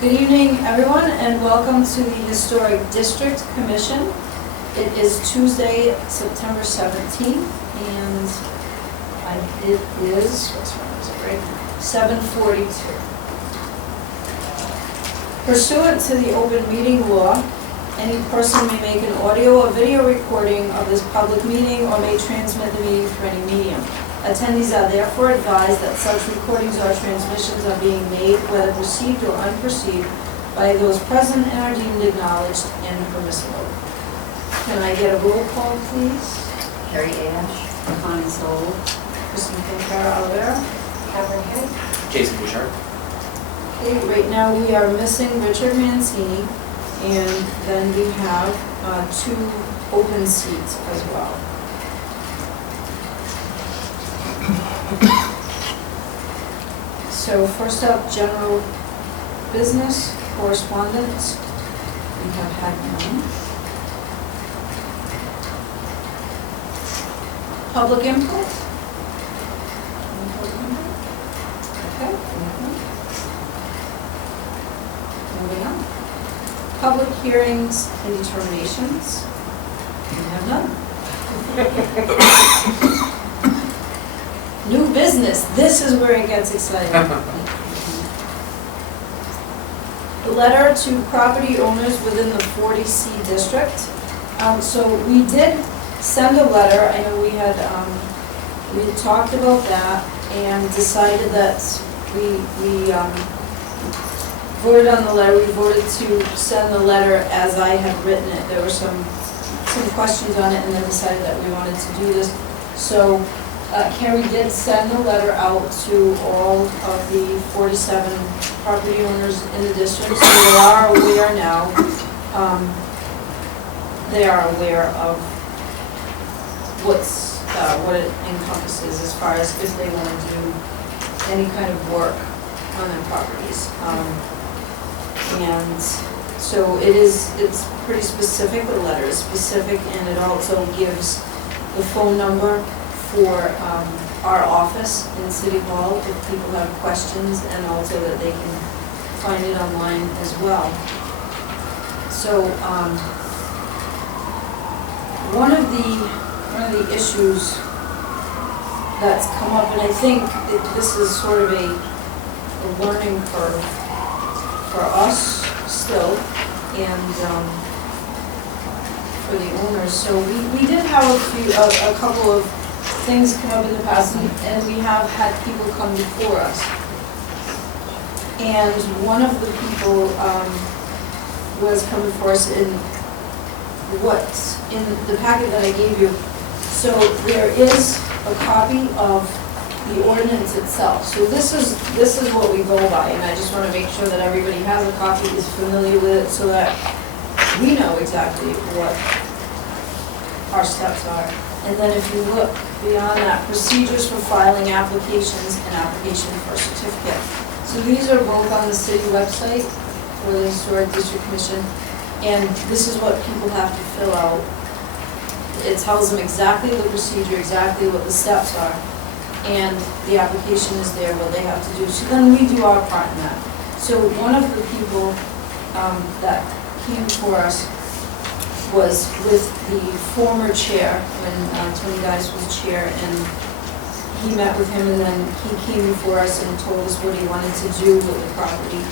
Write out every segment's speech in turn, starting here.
Good evening, everyone, and welcome to the Historic District Commission. It is Tuesday, September 17th, and it is, what's wrong, is it right? 7:42. Pursuant to the open meeting law, any person may make an audio or video recording of this public meeting or may transmit the meeting through any medium. Attendees are therefore advised that such recordings or transmissions are being made, whether perceived or unperceived, by those present and are deemed acknowledged and permissible. Can I get a roll call, please? Carrie Ash, Connie Stoll, Kristen Olivera. Catherine Hay. Jason Bouchard. Okay, right now we are missing Richard Mancini, and then we have 2 open seats as well. So first up, general business correspondence. We have had none. Public input? Okay. Moving on. Public hearings and determinations. We have none. New business, this is where it gets exciting. The letter to property owners within the 40C district. So we did send a letter. I know we had talked about that and decided that we voted on the letter. We voted to send the letter as I had written it. There were some questions on it, and then decided that we wanted to do this. So Carrie did send the letter out to all of the 47 property owners in the district, so they are aware now. They are aware of what it encompasses as far as if they want to do any kind of work on their properties. And so it's pretty specific. The letter is specific, and it also gives the phone number for our office in City Hall if people have questions, and also that they can find it online as well. So one of the issues that's come up, and I think this is sort of a learning curve for us still, and for the owners. So we did have a couple of things come up in the past, and we have had people come before us. And one of the people was coming for us in what's in the packet that I gave you. So there is a copy of the ordinance itself. So this is what we go by, and I just want to make sure that everybody has a copy, is familiar with it, so that we know exactly what our steps are. And then if you look beyond that, procedures for filing applications and application for a certificate. So these are both on the city website for the Historic District Commission, and this is what people have to fill out. It tells them exactly the procedure, exactly what the steps are, and the application is there, what they have to do. So then we do our part in that. So one of the people that came before us was with the former chair, when Tony Dice was chair, and he met with him, and then he came before us and told us what he wanted to do with the property.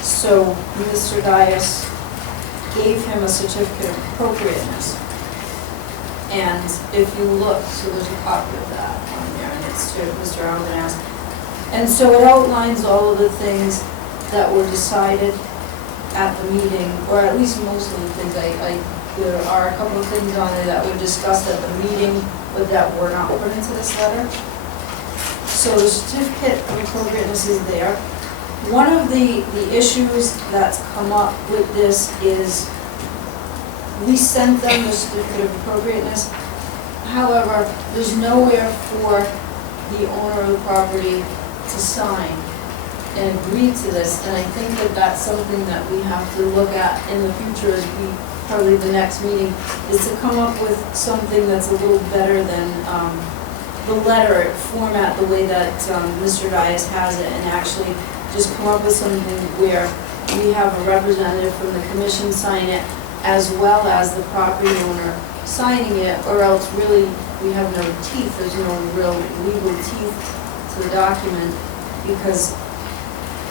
So Mr. Dias gave him a certificate of appropriateness. And if you look, so there's a copy of that on there, and it's to Mr. Ordinance. And so it outlines all of the things that were decided at the meeting, or at least most of the things. There are a couple of things on there that were discussed at the meeting, but that were not put into this letter. So the certificate of appropriateness is there. One of the issues that's come up with this is we sent them the certificate of appropriateness. However, there's nowhere for the owner of the property to sign and agree to this, and I think that that's something that we have to look at in the future as we, probably the next meeting, is to come up with something that's a little better than the letter format the way that Mr. Dias has it, and actually just come up with something where we have a representative from the commission sign it, as well as the property owner signing it, or else really, we have no teeth, there's no real legal teeth to the document, because,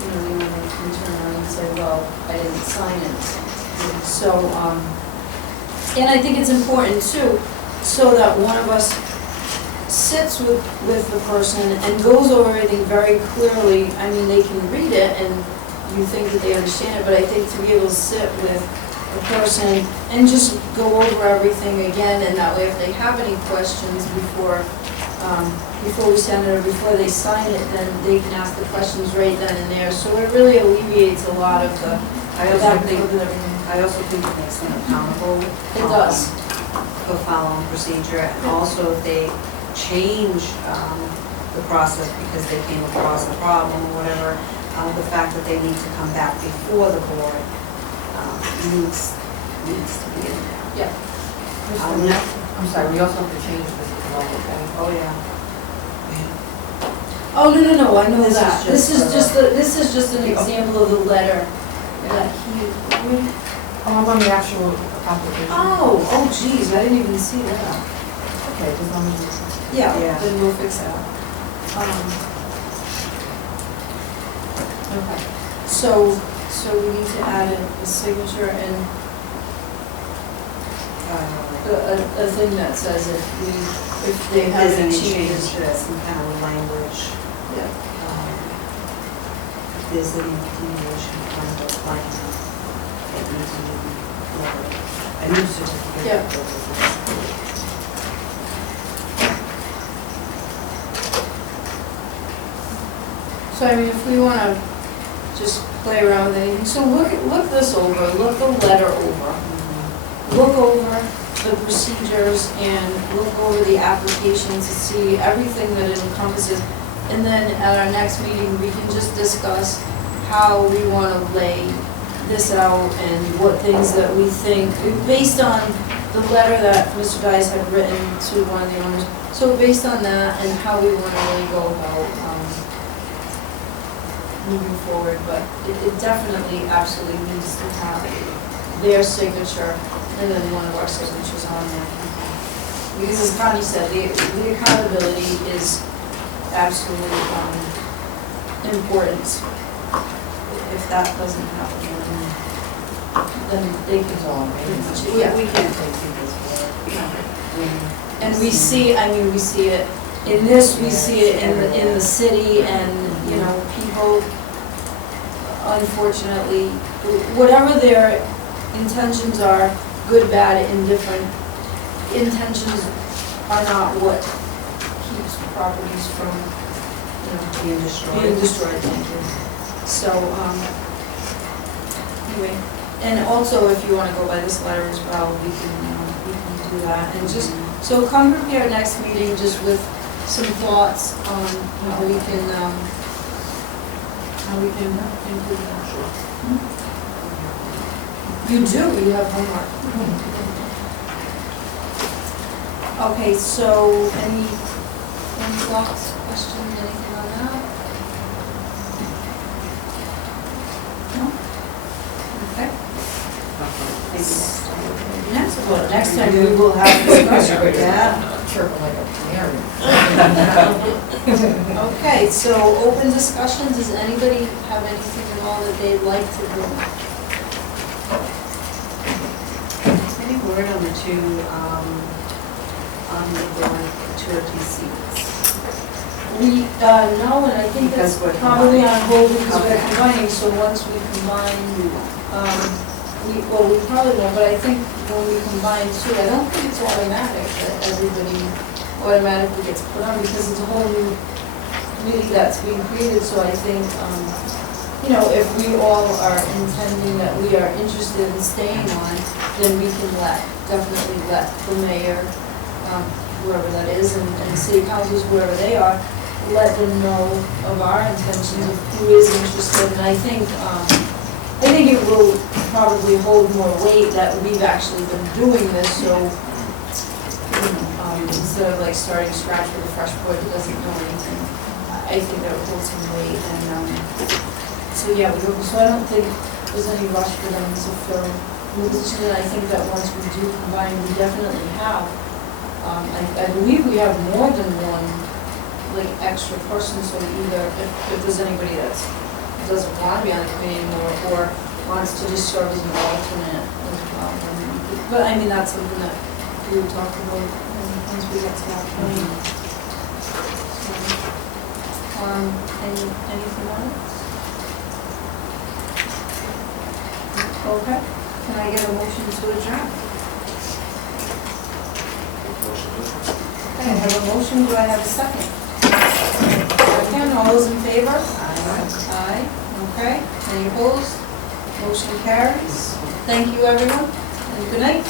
you know, the owner can turn around and say, well, I didn't sign it. So, and I think it's important too, so that one of us sits with the person and goes over everything very clearly. I mean, they can read it and you think that they understand it, but I think to be able to sit with a person and just go over everything again, and that way if they have any questions before we send it or before they sign it, then they can ask the questions right then and there. So it really alleviates a lot of the I also think it makes them accountable. It does. For following procedure, and also if they change the process because they came across a problem or whatever, the fact that they need to come back before the board needs to be in there. Yeah. I'm sorry, we also have to change this as well, okay? Oh, yeah. Oh, no, I know This is that. just This is just an example of the letter that he. Oh, I'm on the actual application. Oh, geez, I didn't even see that. Okay, just let me. Yeah, Yeah. then we'll fix that. Okay, so we need to add a signature and a thing that says if they have There's any any change changes. to some kind of language, Yeah. if there's any deviation from the plan, it needs to be lowered. A new certificate. Yeah. So I mean, if we want to just play around with anything, so look this over, look the letter over. Look over the procedures and look over the application to see everything that it encompasses. And then at our next meeting, we can just discuss how we want to lay this out and what things that we think, based on the letter that Mr. Dice had written to one of the owners. So based on that and how we want to really go about moving forward, but it definitely absolutely needs to have their signature and then one of our signatures on there. Because as Connie said, the accountability is absolutely important. If that doesn't happen, then they can go on. Yeah. We can't take this for, And we see, I mean, we see it in this, we see it in the city, and, you know, people, unfortunately, whatever their intentions are, good, bad, indifferent, intentions are not what keeps properties from, you know, being destroyed, thank you. So, anyway, and also if you want to go by this letter as well, we can do that. And just, so come prepare next meeting just with some thoughts on how we can improve that. You do, you have homework. Okay, so any thoughts, questions, anything on that? No? Okay. Next time we will have discussion. Yeah. Chirping like a canary. Okay, so open discussion, does anybody have anything at all that they'd like to do? Any word on the two, on the two of these seats? We, no, and I think that's Because we're probably on combining. hold because we're Okay. combining, so once we combine, we probably won't, but I think when we combine two, I don't think it's automatic that everybody automatically gets put on, because it's a whole new committee that's being created, so I think, you know, if we all are intending that we are interested in staying on, then we can definitely let the mayor, whoever that is, and city councils, whoever they are, let them know of our intentions of who is interested, and I think it will probably hold more weight that we've actually been doing this, so, you know, instead of like starting scratch with a fresh board who doesn't know anything. I think that would hold some weight, and, so yeah, so I don't think there's any rush for them to fill the position, and I think that once we do combine, we definitely have, I believe we have more than one, like, extra person, so either, if there's anybody that's, doesn't want to be on the committee anymore, or wants to just serve as an alternate as well, then we could, but I mean, that's something that we would talk about once we get to that point. So, anything else? Okay, can I get a motion to adjourn? Okay, I have a motion, do I have a second? Second, all those in favor? Aye, okay, any opposed? Motion carries. Thank you, everyone, and good night.